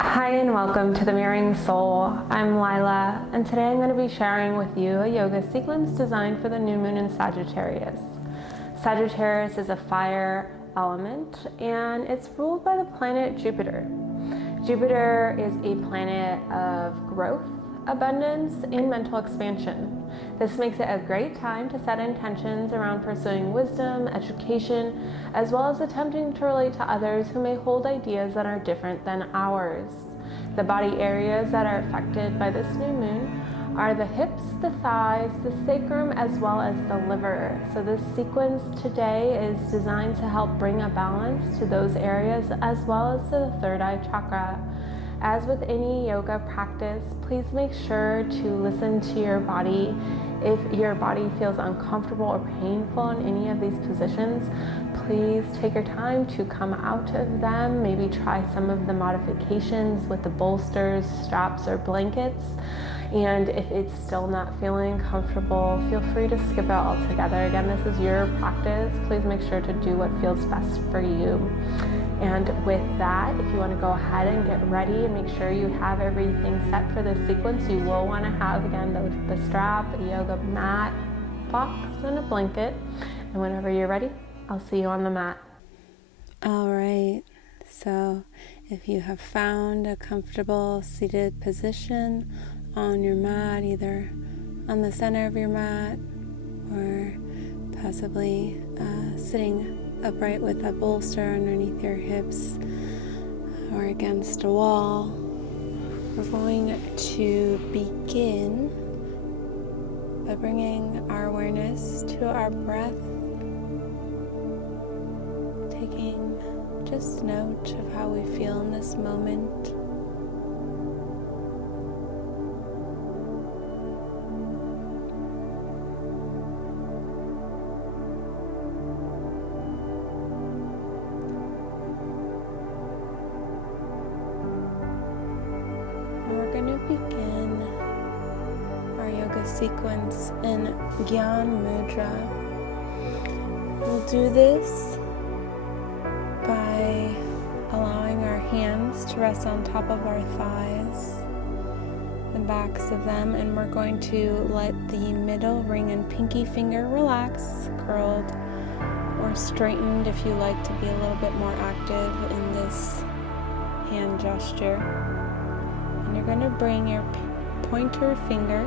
Hi and welcome to the Mirroring Soul. I'm Lila, and today I'm going to be sharing with you a yoga sequence designed for the new moon in Sagittarius. Sagittarius is a fire element and it's ruled by the planet Jupiter. Jupiter is a planet of growth, abundance, and mental expansion. This makes it a great time to set intentions around pursuing wisdom, education, as well as attempting to relate to others who may hold ideas that are different than ours. The body areas that are affected by this new moon are the hips, the thighs, the sacrum, as well as the liver. So this sequence today is designed to help bring a balance to those areas as well as to the third eye chakra. As with any yoga practice, please make sure to listen to your body. If your body feels uncomfortable or painful in any of these positions, please take your time to come out of them. Maybe try some of the modifications with the bolsters, straps, or blankets. And if it's still not feeling comfortable, feel free to skip it altogether. Again, this is your practice. Please make sure to do what feels best for you. And with that, if you want to go ahead and get ready and make sure you have everything set for this sequence, you will want to have, again, the strap, a yoga mat, box, and a blanket. And whenever you're ready, I'll see you on the mat. All right, so if you have found a comfortable seated position on your mat, either on the center of your mat or possibly sitting upright with a bolster underneath your hips or against a wall, we're going to begin by bringing our awareness to our breath, taking just note of how we feel in this moment. We're going to begin our yoga sequence in Gyan Mudra. We'll do this by allowing our hands to rest on top of our thighs, the backs of them, and we're going to let the middle ring and pinky finger relax, curled or straightened if you like to be a little bit more active in this hand gesture. And you're going to bring your pointer finger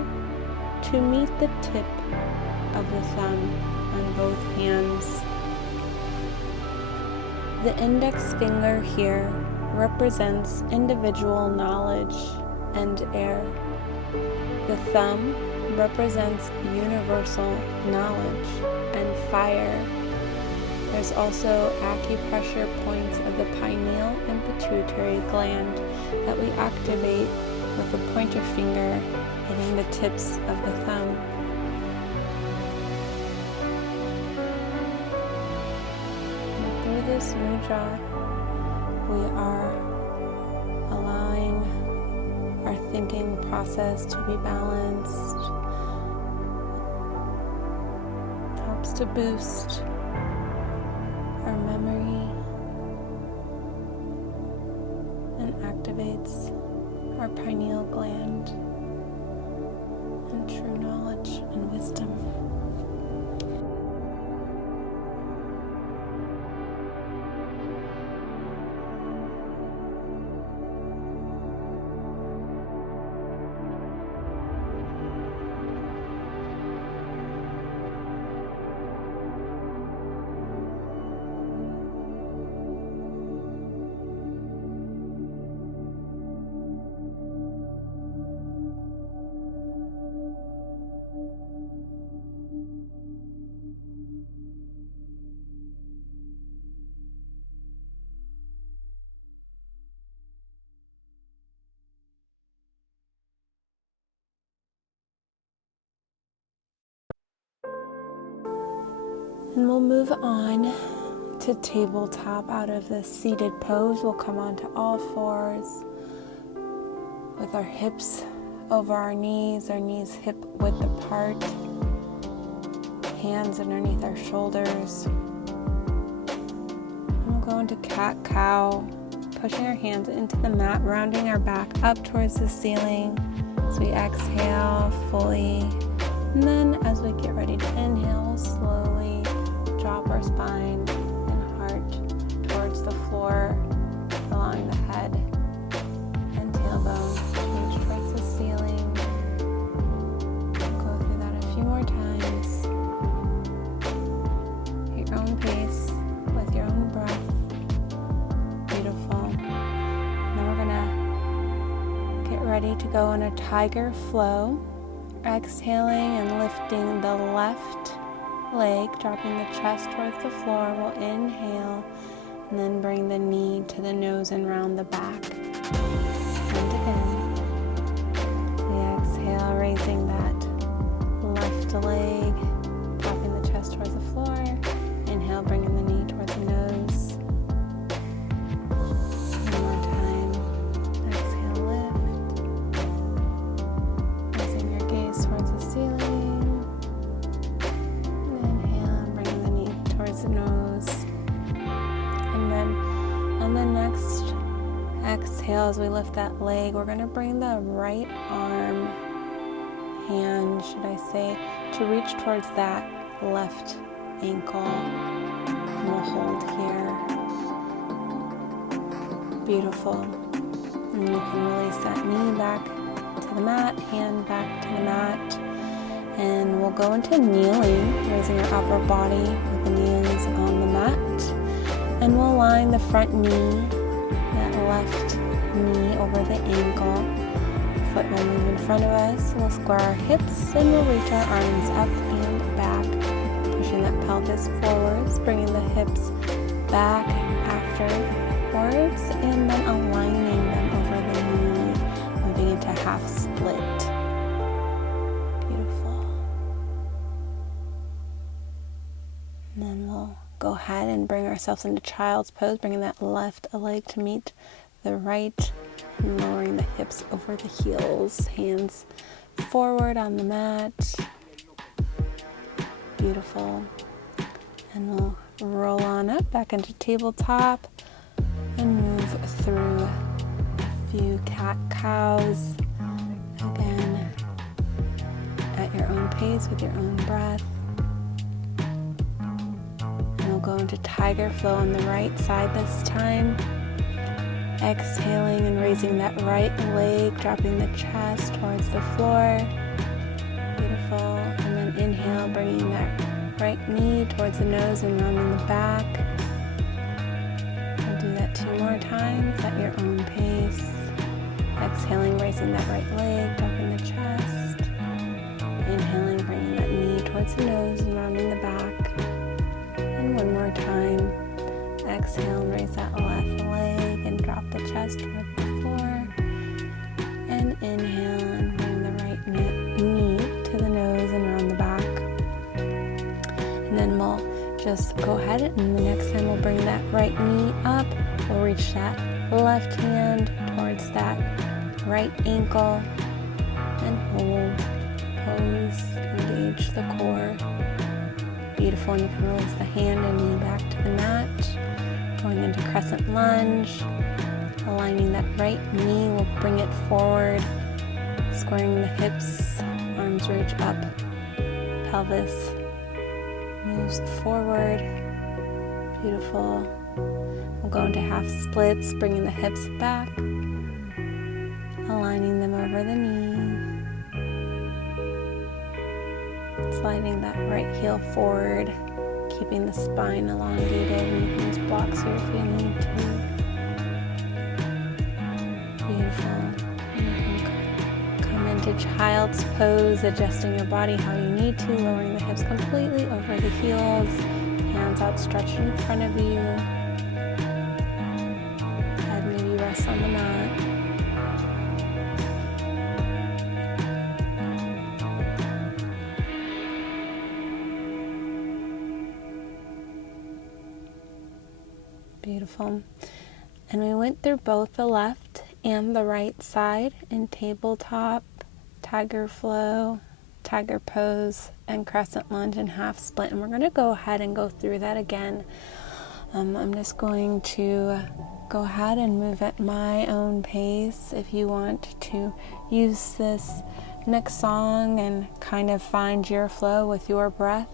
to meet the tip of the thumb on both hands. The index finger here represents individual knowledge and air. The thumb represents universal knowledge and fire. There's also acupressure points of the pineal and pituitary gland that we activate with the pointer finger hitting the tips of the thumb. And through this mudra, we are allowing our thinking process to be balanced. It helps to boost our memory and activates our pineal gland and true knowledge and wisdom. And we'll move on to tabletop. Out of the seated pose, we'll come onto all fours with our hips over our knees hip width apart, hands underneath our shoulders. And we'll go into cat-cow, pushing our hands into the mat, rounding our back up towards the ceiling as we exhale fully. And then as we get ready to inhale, we'll slowly drop our spine and heart towards the floor, allowing the head and tailbone to reach towards the ceiling. Go through that a few more times at your own pace, with your own breath. Beautiful. Now we're gonna get ready to go in a tiger flow. Exhaling and lifting the left leg, dropping the chest towards the floor. We'll inhale and then bring the knee to the nose and round the back. And again, we exhale, raising that left leg, dropping the chest towards the floor. Inhale, bringing the knee towards the nose. One more time. Exhale, lift. Raising your gaze towards the ceiling. And inhale, bringing the knee towards the nose. And then on the next exhale, as we lift that leg, we're going to bring the right arm, hand, should I say, to reach towards that left ankle. And we'll hold here. Beautiful. And you can release that knee back to the mat, hand back to the mat. And we'll go into kneeling, raising our upper body with the knees on the mat. And we'll line the front knee, that left knee over the ankle. Foot will move in front of us. We'll square our hips and we'll reach our arms up and back, pushing that pelvis forwards, bringing the hips back afterwards, and then aligning them over the knee, moving into half split. Beautiful. And then we'll go ahead and bring ourselves into child's pose, bringing that left leg to meet the right, and lowering the hips over the heels, hands forward on the mat. Beautiful. And we'll roll on up back into tabletop and move through a few cat-cows. Again, at your own pace with your own breath. And we'll go into tiger flow on the right side this time. Exhaling and raising that right leg, dropping the chest towards the floor. Beautiful. And then inhale, bringing that right knee towards the nose and rounding the back. We'll do that 2 more times at your own pace. Exhaling, raising that right leg, dropping the chest. Inhaling, bringing that knee towards the nose and rounding the back. And 1 more time. Exhale and raise that left leg and drop the chest toward the floor. And inhale and bring the right knee to the nose and round the back. And then we'll just go ahead and the next time we'll bring that right knee up. We'll reach that left hand towards that right ankle and hold, pose, engage the core. Beautiful. And you can release the hand and knee back to the mat. Going into crescent lunge, aligning that right knee, we'll bring it forward, squaring the hips, arms reach up, pelvis moves forward. Beautiful. We'll go into half splits, bringing the hips back, aligning them over the knee, sliding that right heel forward, keeping the spine elongated, and you can use blocks here if you need to. Beautiful. And you can come into child's pose, adjusting your body how you need to, lowering the hips completely over the heels, hands outstretched in front of you. Head maybe rests on the mat. Beautiful. And we went through both the left and the right side in tabletop, tiger flow, tiger pose, and crescent lunge and half split. And we're going to go ahead and go through that again. I'm just going to go ahead and move at my own pace. If you want to use this next song and kind of find your flow with your breath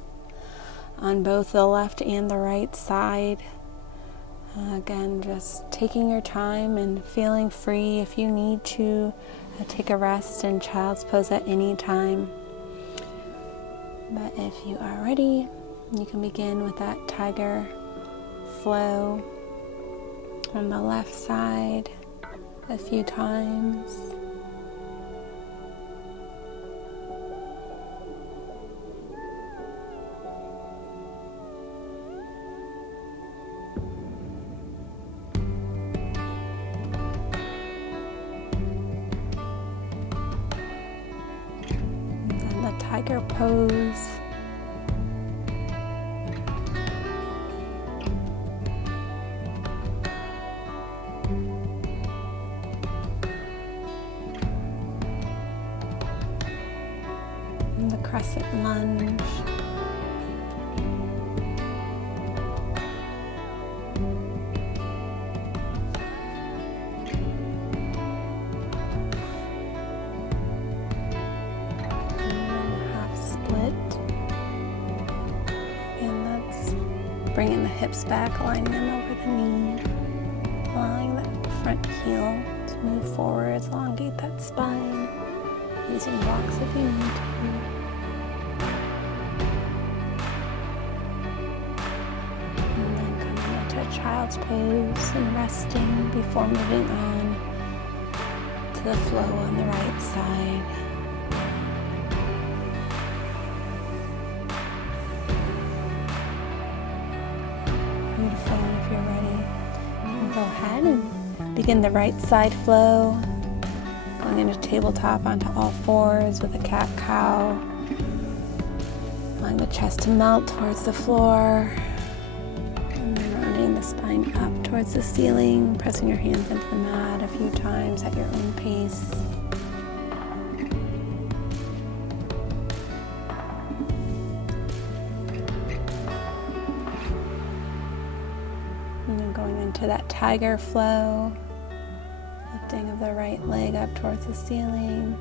on both the left and the right side. Again, just taking your time and feeling free. If you need to take a rest in child's pose at any time. But if you are ready, you can begin with that tiger flow on the left side a few times. And then the tiger pose. The crescent lunge. And the half split. And that's bringing the hips back, aligning them over the knee, allowing that front heel to move forward, elongate that spine, using blocks if you need to. Child's pose and resting before moving on to the flow on the right side. Beautiful, and if you're ready, go ahead and begin the right side flow, going into tabletop onto all fours with a cat-cow, allowing the chest to melt towards the floor. The spine up towards the ceiling, pressing your hands into the mat a few times at your own pace. And then going into that tiger flow, lifting of the right leg up towards the ceiling,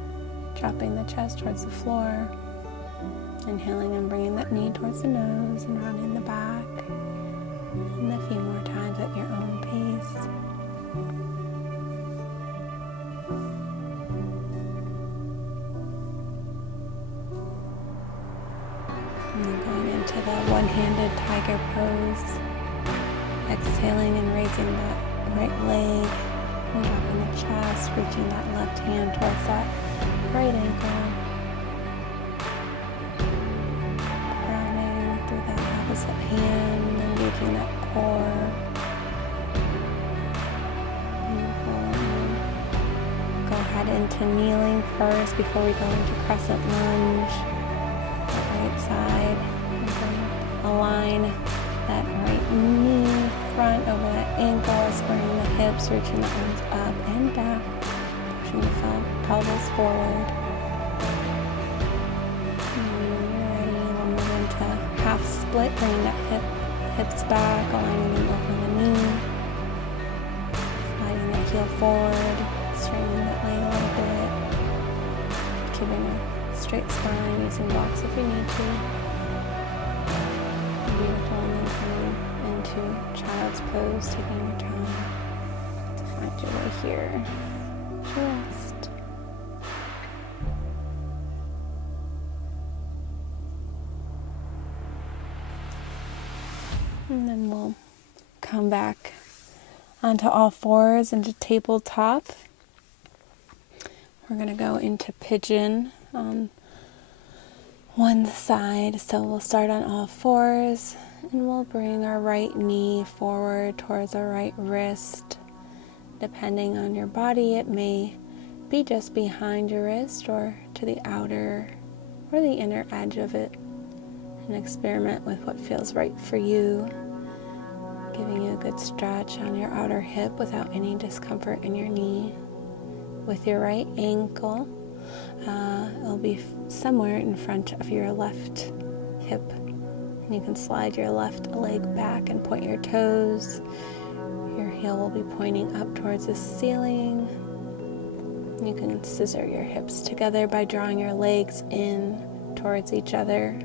dropping the chest towards the floor, inhaling and bringing that knee towards the nose and rounding the back. And a few more times at your own pace. And then going into the one-handed tiger pose. Exhaling and raising that right leg. And dropping the chest, reaching that left hand towards that right ankle. Grounding through that opposite hand. Engaging that core. Beautiful. Go ahead into kneeling first before we go into crescent lunge. The right side. Align that right knee front over that ankle, squaring the hips, reaching the arms up and back, pushing the pelvis forward. And when you're ready, we'll move into half split, bringing that hips back, aligning them over the knee, sliding the heel forward, straightening that leg a little bit, keeping a straight spine, using blocks if you need to. Beautiful, and then coming into child's pose, taking your time to find your way here. Rest. And then we'll come back onto all fours into tabletop. We're going to go into pigeon on one side. So we'll start on all fours and we'll bring our right knee forward towards our right wrist. Depending on your body, it may be just behind your wrist or to the outer or the inner edge of it. And experiment with what feels right for you, giving you a good stretch on your outer hip without any discomfort in your knee. With your right ankle, it'll be somewhere in front of your left hip. And you can slide your left leg back and point your toes, your heel will be pointing up towards the ceiling. You can scissor your hips together by drawing your legs in towards each other.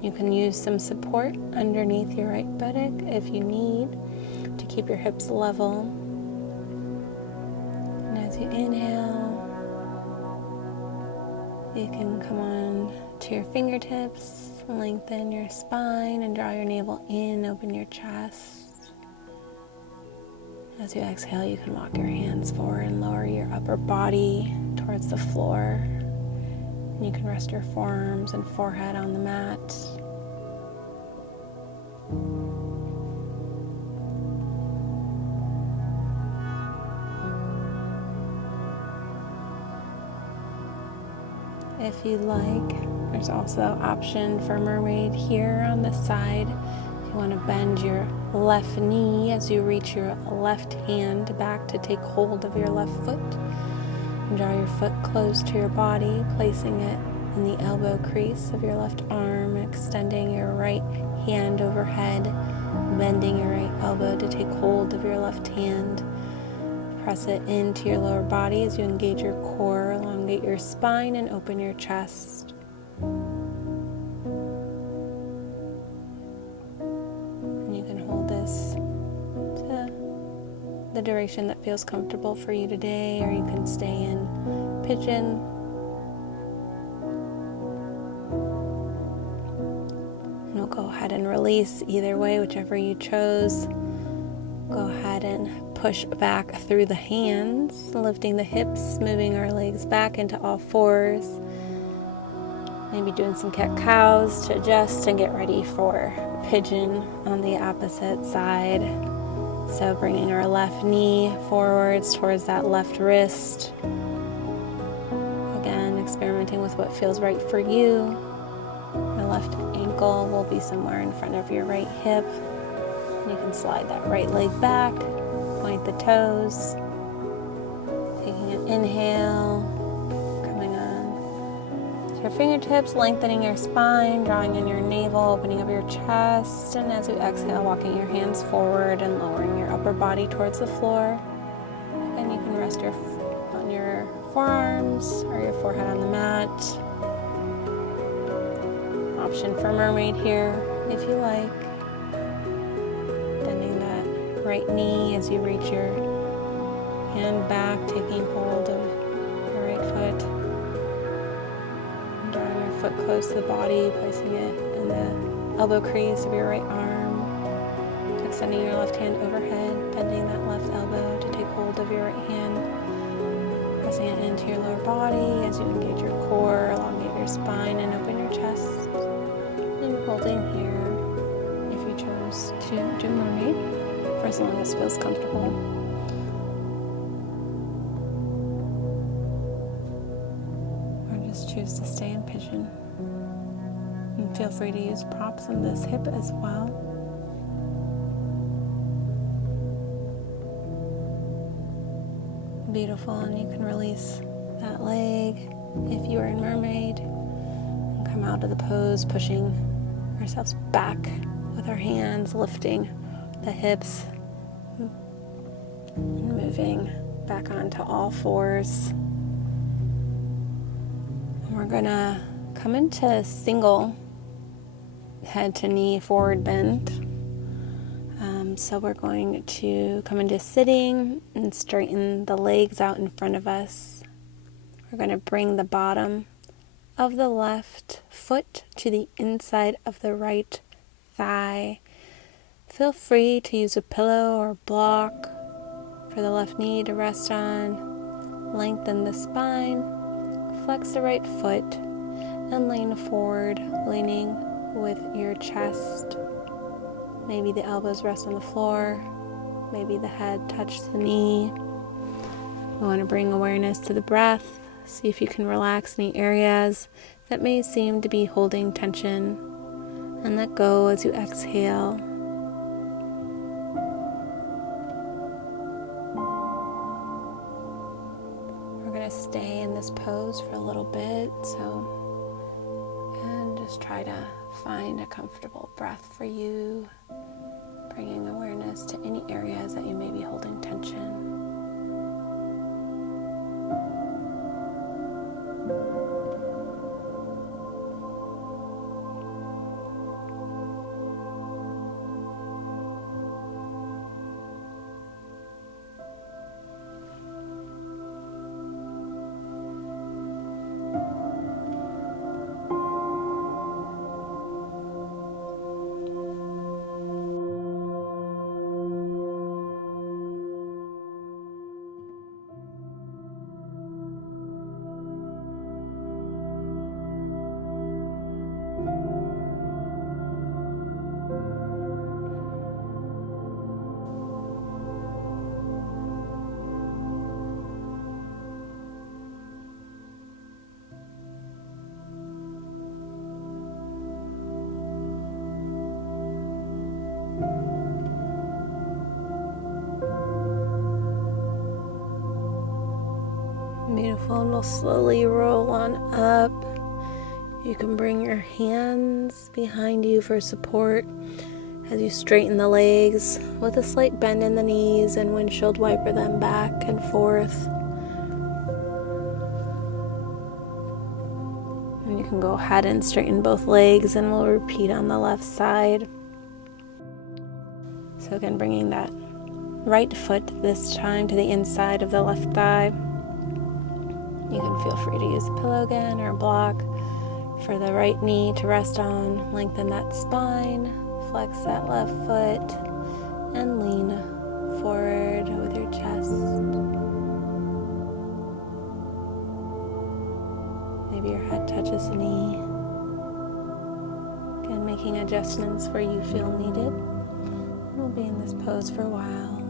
You can use some support underneath your right buttock if you need to keep your hips level. And as you inhale, you can come on to your fingertips, lengthen your spine and draw your navel in, open your chest. As you exhale, you can walk your hands forward and lower your upper body towards the floor. And you can rest your forearms and forehead on the mat. If you'd like, there's also option for mermaid here on the side. If you want to bend your left knee as you reach your left hand back to take hold of your left foot. And draw your foot close to your body, placing it in the elbow crease of your left arm, extending your right hand overhead, bending your right elbow to take hold of your left hand. Press it into your lower body as you engage your core, elongate your spine, and open your chest. And you can hold this to the duration that feels comfortable for you today, or you can stay in pigeon. And we'll go ahead and release either way, whichever you chose. Go ahead and push back through the hands, lifting the hips, moving our legs back into all fours. Maybe doing some cat-cows to adjust and get ready for pigeon on the opposite side. So bringing our left knee forwards towards that left wrist. Again, experimenting with what feels right for you. Your left ankle will be somewhere in front of your right hip. You can slide that right leg back, point the toes, taking an inhale, coming on to your fingertips, lengthening your spine, drawing in your navel, opening up your chest, and as you exhale, walking your hands forward and lowering your upper body towards the floor. And you can rest on your forearms or your forehead on the mat. Option for mermaid here if you like. Right knee as you reach your hand back, taking hold of your right foot. Drawing your foot close to the body, placing it in the elbow crease of your right arm. Extending your left hand overhead, bending that left elbow to take hold of your right hand. Pressing it into your lower body as you engage your core, elongate your spine, and open your chest. And holding here if you chose to do mermaid, for as long as it feels comfortable. Or just choose to stay in pigeon. And feel free to use props on this hip as well. Beautiful, and you can release that leg if you are in mermaid. And come out of the pose, pushing ourselves back with our hands, lifting the hips, and moving back onto all fours. And we're gonna come into single head to knee forward bend. So we're going to come into sitting and straighten the legs out in front of us. We're going to bring the bottom of the left foot to the inside of the right thigh. Feel free to use a pillow or block for the left knee to rest on. Lengthen the spine, flex the right foot, and lean forward, leaning with your chest. Maybe the elbows rest on the floor, maybe the head touches the knee. We want to bring awareness to the breath. See if you can relax any areas that may seem to be holding tension, and let go as you exhale. We're going to stay in this pose for a little bit, and just try to find a comfortable breath for you bringing awareness to any areas that you may be holding tension. Beautiful, and we'll slowly roll on up. You can bring your hands behind you for support as you straighten the legs with a slight bend in the knees and windshield wiper them back and forth. And you can go ahead and straighten both legs, and we'll repeat on the left side. So again, bringing that right foot this time to the inside of the left thigh. You can feel free to use a pillow again or a block for the right knee to rest on. Lengthen that spine, flex that left foot, and lean forward with your chest. Maybe your head touches the knee. Again, making adjustments where you feel needed. We'll be in this pose for a while.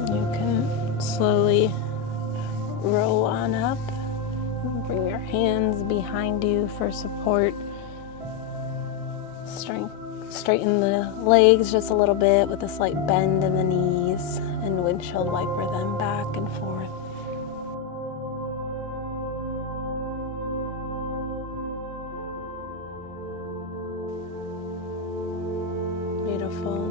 You can slowly roll on up. Bring your hands behind you for support. Straighten the legs just a little bit with a slight bend in the knees, and windshield wiper them back and forth. Beautiful.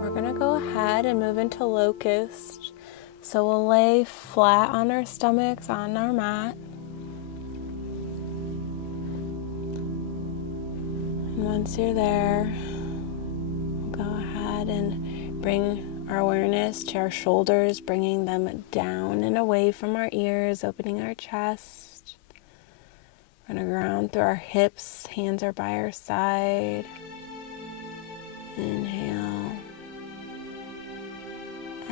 We're going to go ahead and move into locust. So we'll lay flat on our stomachs on our mat. And once you're there, we'll go ahead and bring our awareness to our shoulders, bringing them down and away from our ears, opening our chest. We're going to ground through our hips, hands are by our side. Inhale,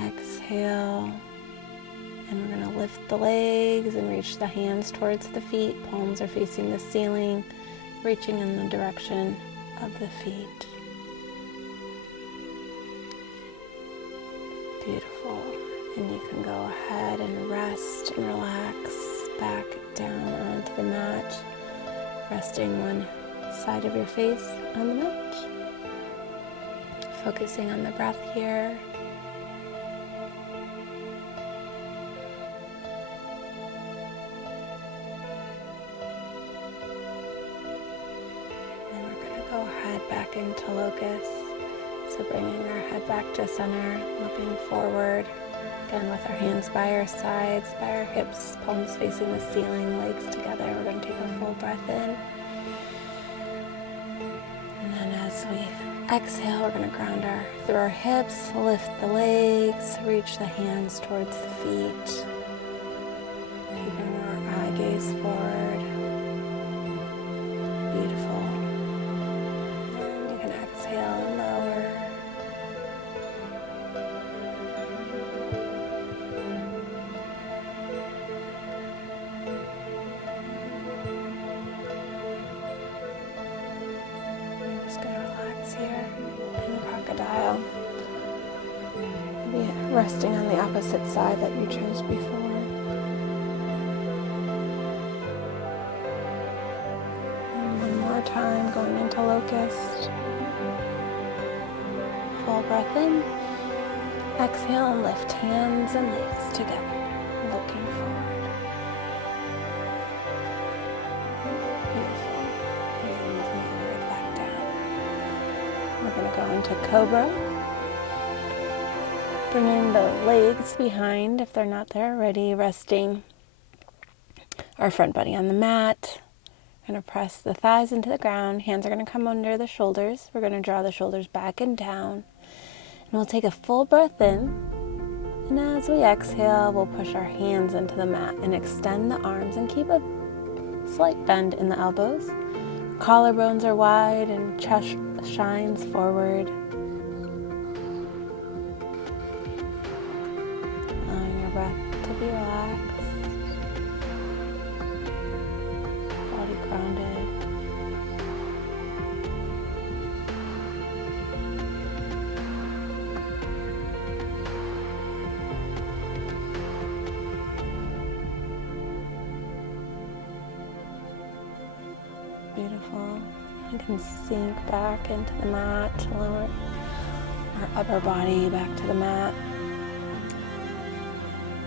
exhale, And we're going to lift the legs and reach the hands towards the feet. Palms are facing the ceiling, reaching in the direction of the feet. Beautiful. And you can go ahead and rest and relax back down onto the mat, resting one side of your face on the mat. Focusing on the breath here. And we're going to go ahead back into locust. So bringing our head back to center, looking forward. Again, with our hands by our sides, by our hips, palms facing the ceiling, legs together. We're going to take a full breath in. And then as we exhale, we're going to ground through our hips, lift the legs, reach the hands towards the feet. Keeping our eye gaze forward. Beautiful. And you can exhale and lower. Here in the crocodile. Maybe resting on the opposite side that you chose before. And one more time, going into locust. Full breath in. Exhale and lift hands and legs together, looking forward. Beautiful. And moving right back down. We're going to go into cobra, bringing the legs behind if they're not there already, resting our front body on the mat. We're going to press the thighs into the ground. Hands are going to come under the shoulders. We're going to draw the shoulders back and down. And we'll take a full breath in. And as we exhale, we'll push our hands into the mat and extend the arms and keep a slight bend in the elbows. Collarbones are wide and chest shines forward. Allowing your breath to be relaxed. Body grounded. Beautiful. You can sink back into the mat, lower our upper body back to the mat.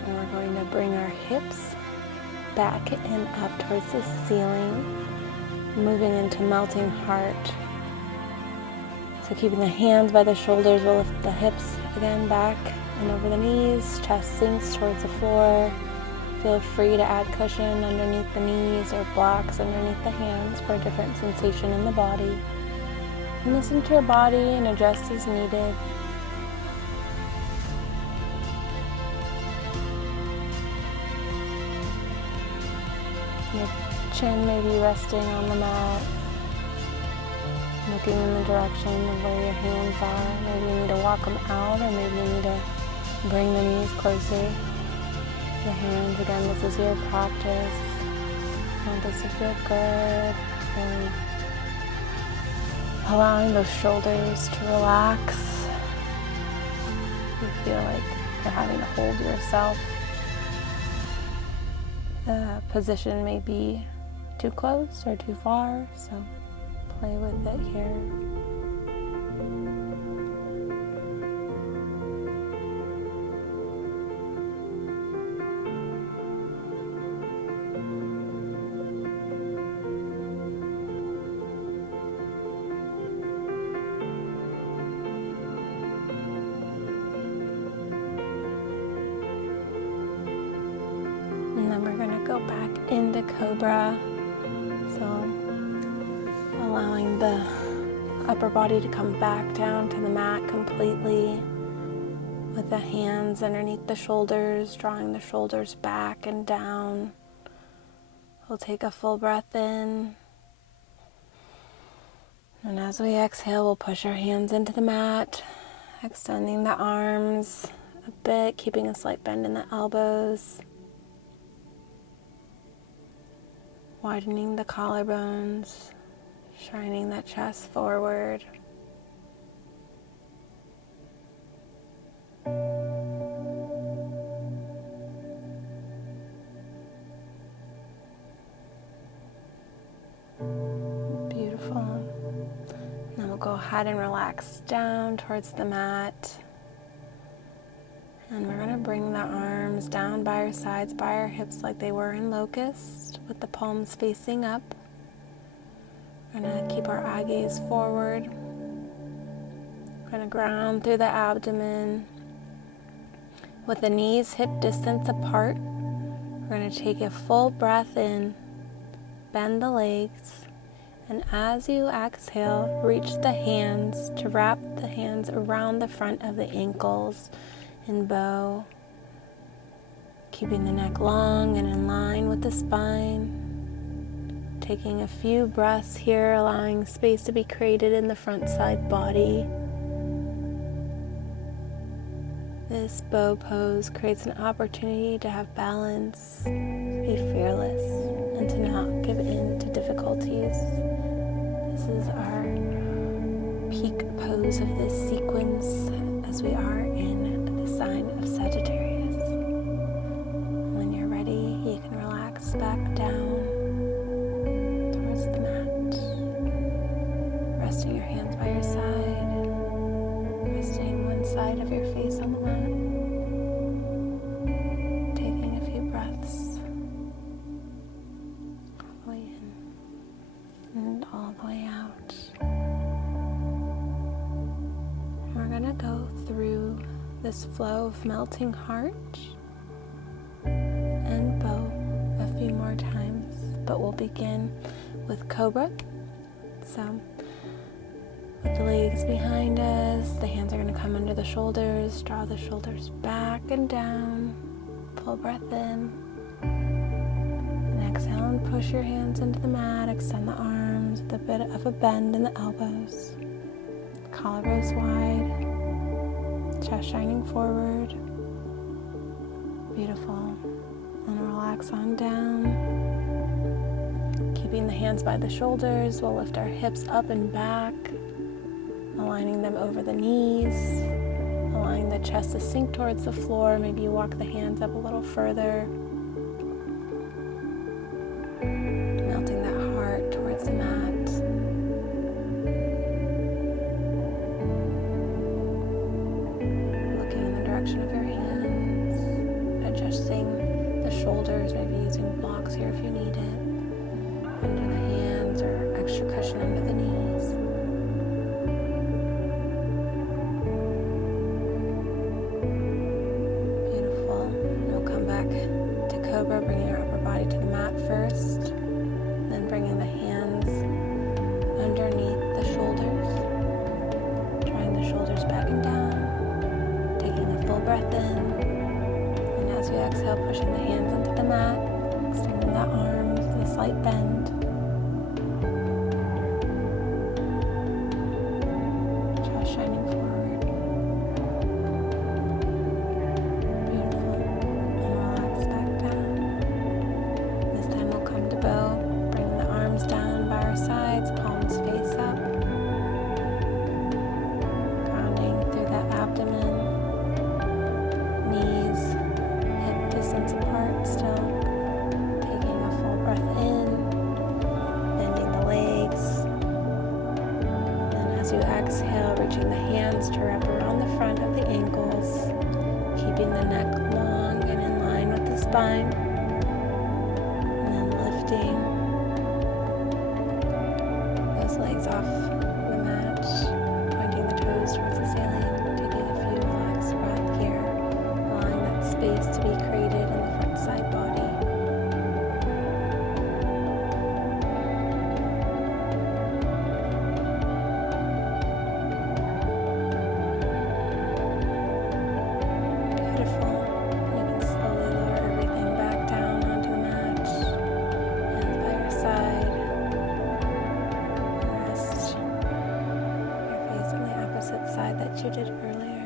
And we're going to bring our hips back and up towards the ceiling, moving into melting heart. So keeping the hands by the shoulders, we'll lift the hips again back and over the knees, chest sinks towards the floor. Feel free to add cushion underneath the knees or blocks underneath the hands for a different sensation in the body. And listen to your body and adjust as needed. Your chin may be resting on the mat, looking in the direction of where your hands are. Maybe you need to walk them out, or maybe you need to bring the knees closer. The hands, again, this is your practice. I want this to feel good. Really allowing those shoulders to relax. You feel like you're having to hold yourself. The position may be too close or too far, so play with it here. And then we're going to go back into Cobra. So allowing the upper body to come back down to the mat completely, with the hands underneath the shoulders, drawing the shoulders back and down. We'll take a full breath in. And as we exhale, we'll push our hands into the mat, extending the arms a bit, keeping a slight bend in the elbows, widening the collarbones, shining that chest forward. Beautiful. Then we'll go ahead and relax down towards the mat. And we're going to bring the arms down by our sides, by our hips like they were in locust, with the palms facing up. We're going to keep our eye gaze forward. We're going to ground through the abdomen. With the knees hip distance apart, we're going to take a full breath in, bend the legs, and as you exhale, reach the hands to wrap the hands around the front of the ankles in bow, keeping the neck long and in line with the spine. Taking a few breaths here, allowing space to be created in the front side body. This bow pose creates an opportunity to have balance, be fearless, and to not give in to difficulties. This is our peak pose of this sequence as we are in the sign of Sagittarius. When you're ready, you can relax back down towards the mat, resting your hands by your side, resting one side of your face on the mat, taking a few breaths all the way in and all the way out. We're going to go through this flow of melting heart and bow a few more times, but we'll begin with Cobra. So with the legs behind us, the hands are going to come under the shoulders, draw the shoulders back and down, full breath in, and exhale and push your hands into the mat, extend the arms with a bit of a bend in the elbows, collarbones wide, chest shining forward. Beautiful. And relax on down. Keeping the hands by the shoulders, we'll lift our hips up and back, aligning them over the knees, allowing the chest to sink towards the floor. Maybe you walk the hands up a little further, melting that heart towards the mat. Of your hands, adjusting the shoulders, maybe using blocks here if you need it, under the hands or extra cushion under the knees. Beautiful. And we'll come back to Cobra, bringing our upper body to the mat first, then bringing the hands underneath the shoulders, drawing the shoulders back and down. Full breath in, and as you exhale, pushing the hands into the mat, extending the arms with a slight bend. Chest shining forward. Beautiful. And relax back down. This time we'll come to bow, bringing the arms down by our sides, palms face up. Grounding through that abdomen. Apart still, taking a full breath in, bending the legs, and as you exhale, reaching the hands to wrap around the front of the ankles, keeping the neck long and in line with the spine, and then lifting those legs off the mat, pointing the toes towards the ceiling, taking a few relaxed breaths here, allowing that space to be created in the front side body. Beautiful. You can slowly lower everything back down onto the mat, hands by your side, and rest your face on the opposite side that you did earlier.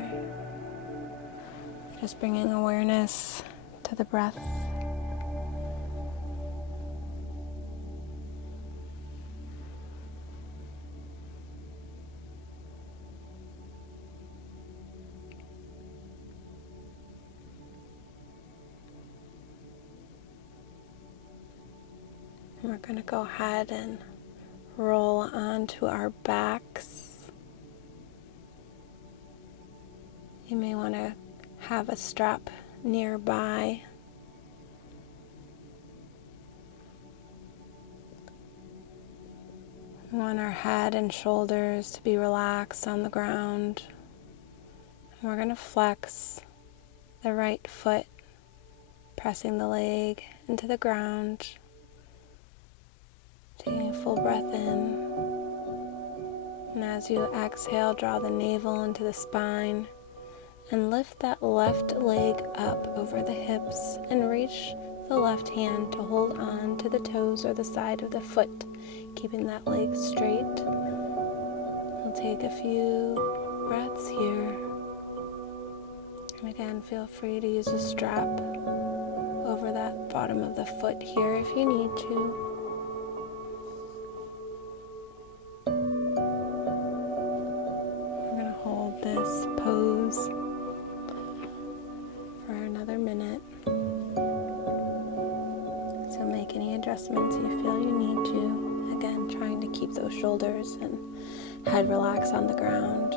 Just bringing awareness to the breath. We're going to go ahead and roll onto our backs. You may want to have a strap nearby. We want our head and shoulders to be relaxed on the ground. And we're going to flex the right foot, pressing the leg into the ground. Taking a full breath in. And as you exhale, draw the navel into the spine and lift that left leg up over the hips and reach the left hand to hold on to the toes or the side of the foot, keeping that leg straight. We'll take a few breaths here. And again, feel free to use a strap over that bottom of the foot here if you need to. We're going to hold this pose for another minute. So make any adjustments you feel you need to. Again, trying to keep those shoulders and head relaxed on the ground.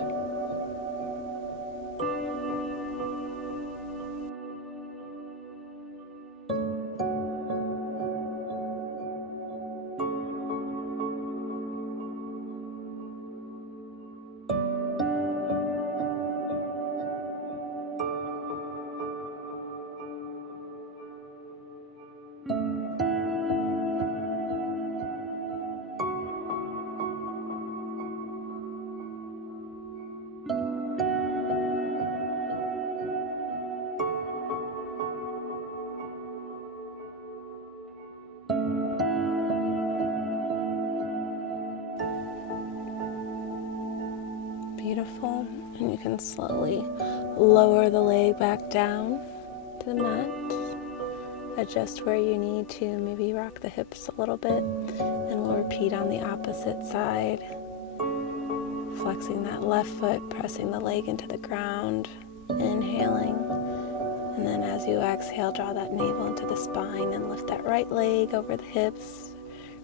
Beautiful. And you can slowly lower the leg back down to the mat. Adjust where you need to. Maybe rock the hips a little bit. And we'll repeat on the opposite side. Flexing that left foot, pressing the leg into the ground. Inhaling. And then as you exhale, draw that navel into the spine and lift that right leg over the hips.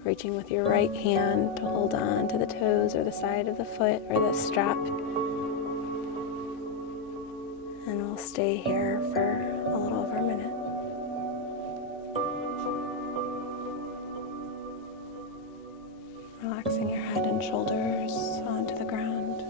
Reaching with your right hand to hold on to the toes or the side of the foot or the strap. And we'll stay here for a little over a minute. Relaxing your head and shoulders onto the ground.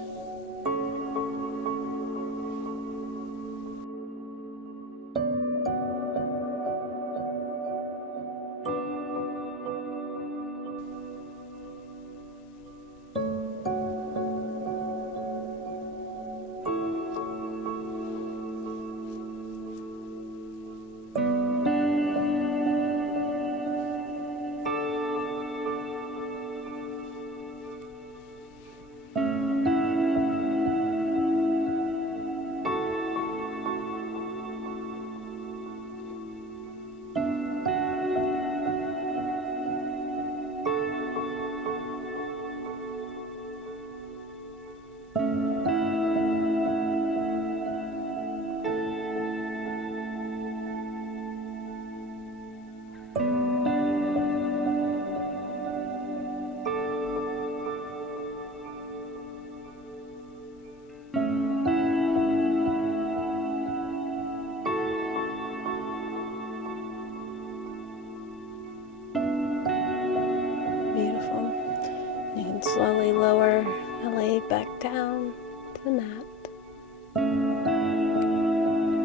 Slowly lower the leg back down to the mat.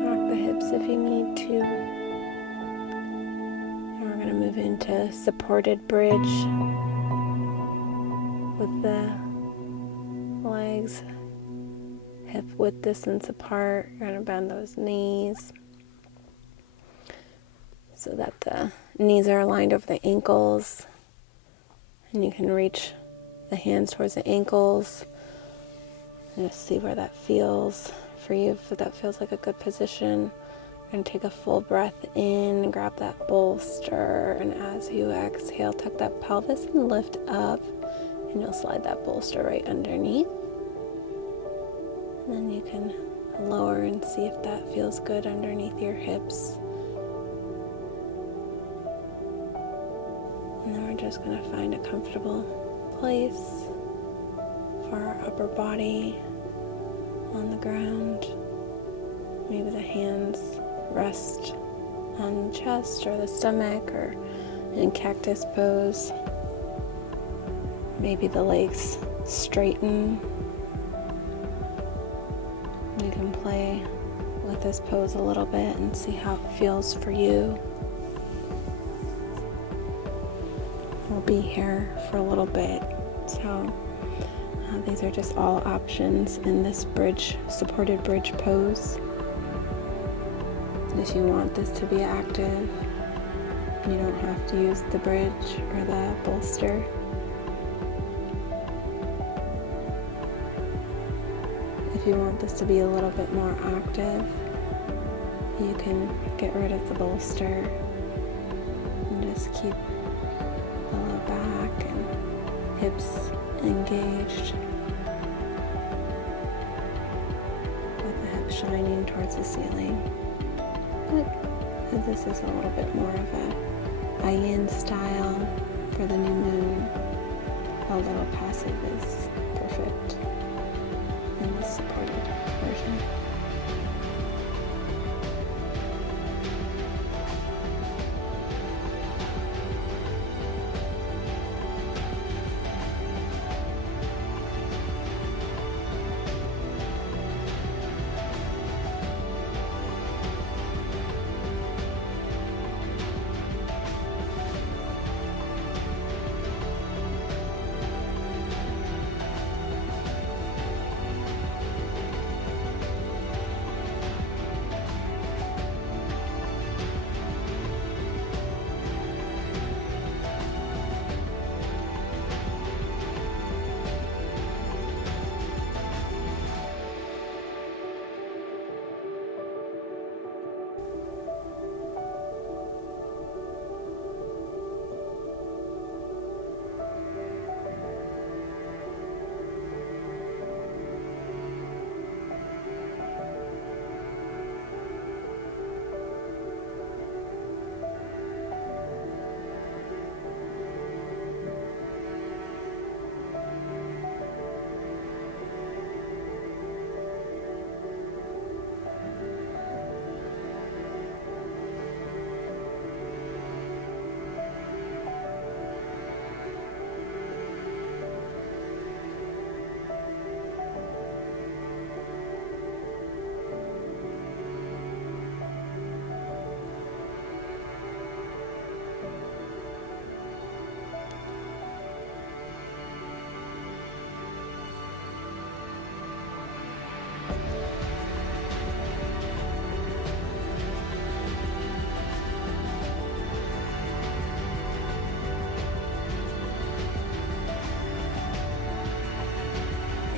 Rock the hips if you need to. And we're going to move into supported bridge with the legs hip width distance apart. You're going to bend those knees so that the knees are aligned over the ankles. And you can reach the hands towards the ankles and just see where that feels for you, if that feels like a good position. We're going to take a full breath in, grab that bolster, and as you exhale, tuck that pelvis and lift up, and you'll slide that bolster right underneath. And then you can lower and see if that feels good underneath your hips. And then we're just going to find a comfortable place for our upper body on the ground. Maybe the hands rest on the chest or the stomach or in cactus pose. Maybe the legs straighten. You can play with this pose a little bit and see how it feels for you. We'll be here for a little bit, so these are just all options in this supported bridge pose. If you want this to be active, you don't have to use the bridge or the bolster. If you want this to be a little bit more active, you can get rid of the bolster and just keep the low back and hips engaged, with the hips shining towards the ceiling. But this is a little bit more of a yin style for the new moon. A little passive is perfect in this supported version.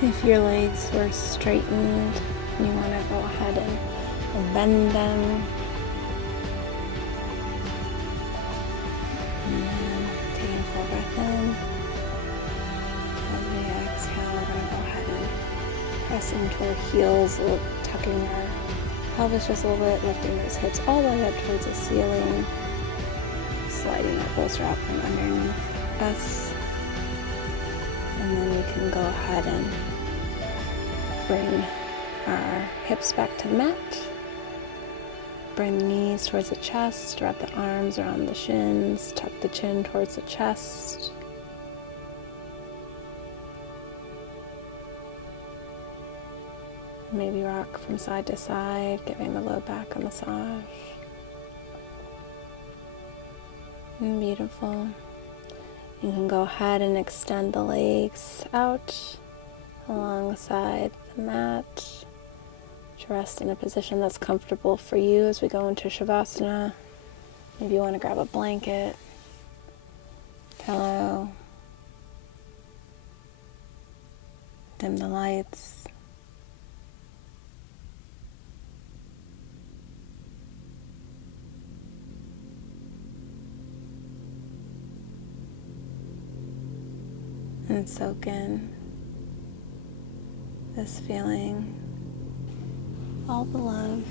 If your legs were straightened, you want to go ahead and bend them. And then taking a full breath in. As we exhale, we're going to go ahead and press into our heels, tucking our pelvis just a little bit, lifting those hips all the way up towards the ceiling, sliding that bolster out from underneath us. And then we can go ahead and bring our hips back to the mat. Bring the knees towards the chest, wrap the arms around the shins, tuck the chin towards the chest. Maybe rock from side to side, giving the low back a massage. And beautiful. You can go ahead and extend the legs out alongside the mat to rest in a position that's comfortable for you as we go into Shavasana. Maybe you want to grab a blanket, pillow, dim the lights. and soak in this feeling, all the love.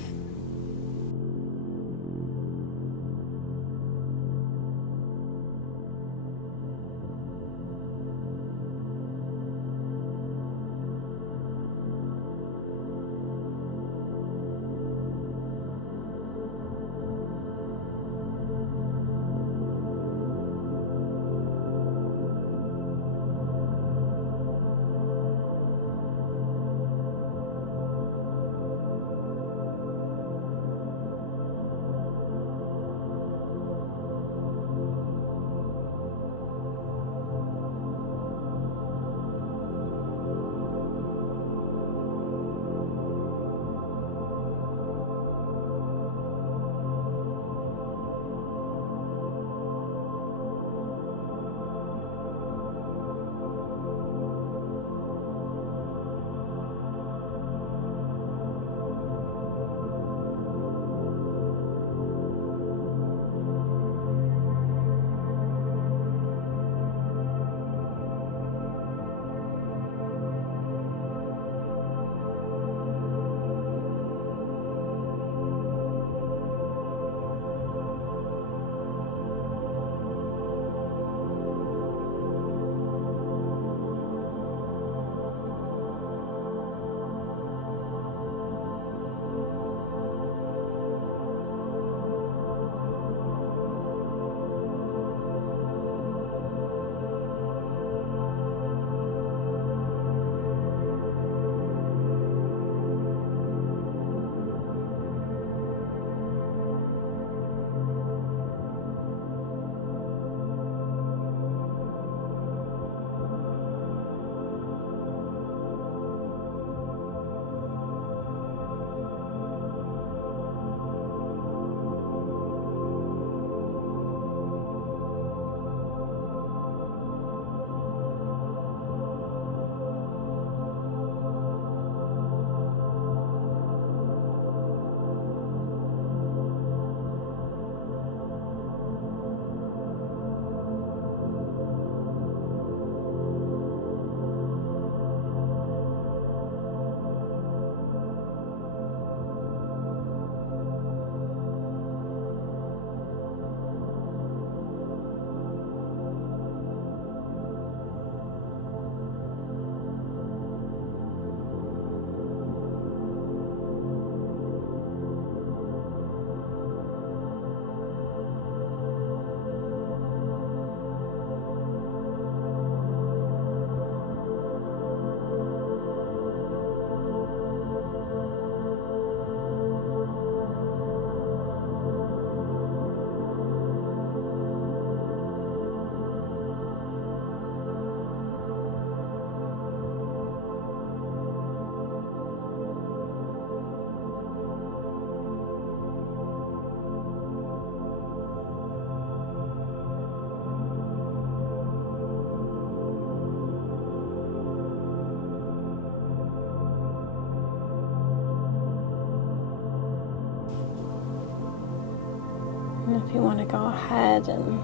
And if you want to go ahead and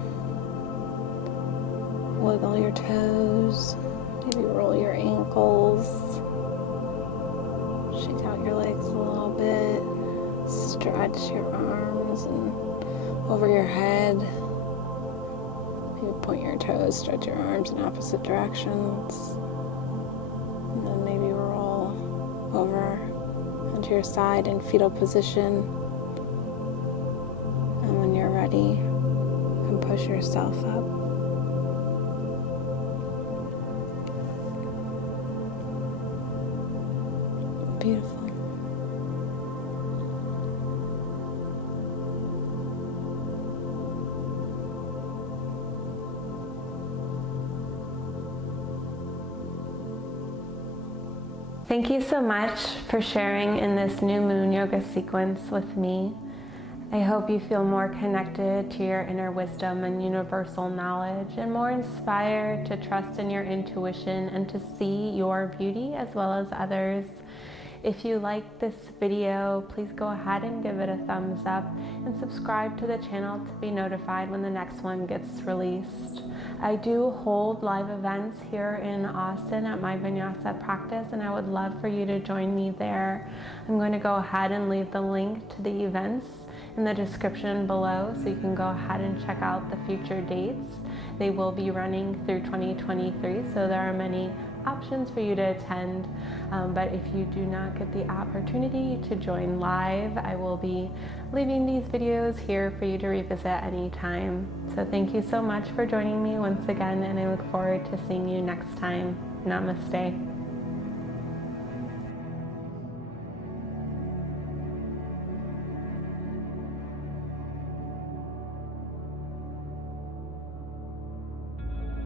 wiggle your toes, maybe roll your ankles, shake out your legs a little bit, stretch your arms and over your head. Maybe point your toes, stretch your arms in opposite directions, and then maybe roll over onto your side in fetal position. And when you're ready, you can push yourself up. Beautiful. Thank you so much for sharing in this new moon yoga sequence with me. I hope you feel more connected to your inner wisdom and universal knowledge, and more inspired to trust in your intuition and to see your beauty as well as others. If you like this video, please go ahead and give it a thumbs up and subscribe to the channel to be notified when the next one gets released. I do hold live events here in Austin at my Vinyasa practice, and I would love for you to join me there. I'm going to go ahead and leave the link to the events in the description below, so you can go ahead and check out the future dates. They will be running through 2023, so there are many options for you to attend, but if you do not get the opportunity to join live, I will be leaving these videos here for you to revisit anytime. So thank you so much for joining me once again, and I look forward to seeing you next time. Namaste.